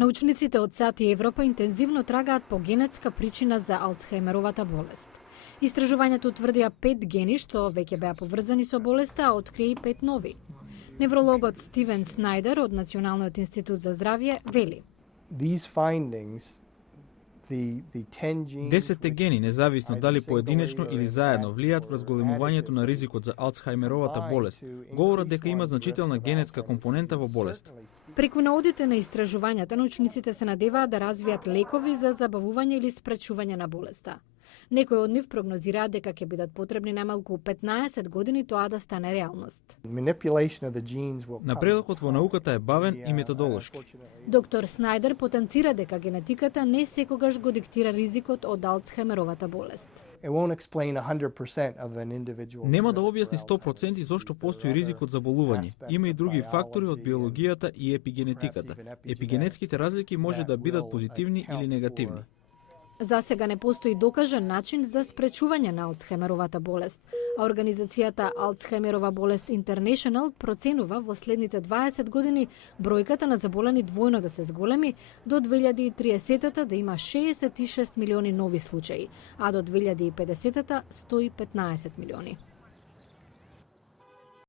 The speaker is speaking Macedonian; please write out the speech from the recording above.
Научниците од САД и Европа интензивно трагаат по генетска причина за Алцхајмеровата болест. Истражувањето утврдија 5 гени што веќе беа поврзани со болеста, а открија и 5 нови. Неврологот Стивен Снајдер од Националниот институт за здравје вели: 10 гени, независно дали поединечно или заедно, влијаат врз големувањето на ризикот за Алцхајмеровата болест. Говорат дека има значителна генетска компонента во болест. Преку наодите на истражувањата, научниците се надеваат да развијат лекови за забавување или спречување на болеста. Некои од нив прогнозираат дека ќе бидат потребни најмалку 15 години тоа да стане реалност. Напредокот во науката е бавен и методолошки. Доктор Снајдер потенцира дека генетиката не секогаш го диктира ризикот од Алцхајмеровата болест. Нема да објасни 100% зошто постои ризикот за болување. Има и други фактори од биологијата и епигенетиката. Епигенетските разлики може да бидат позитивни или негативни. За сега не постои докажан начин за спречување на Алцхајмеровата болест, а организацијата Алцхајмерова болест International проценува во следните 20 години бројката на заболени двојно да се зголеми, до 2030 да има 66 милиони нови случаи, а до 2050 115 милиони.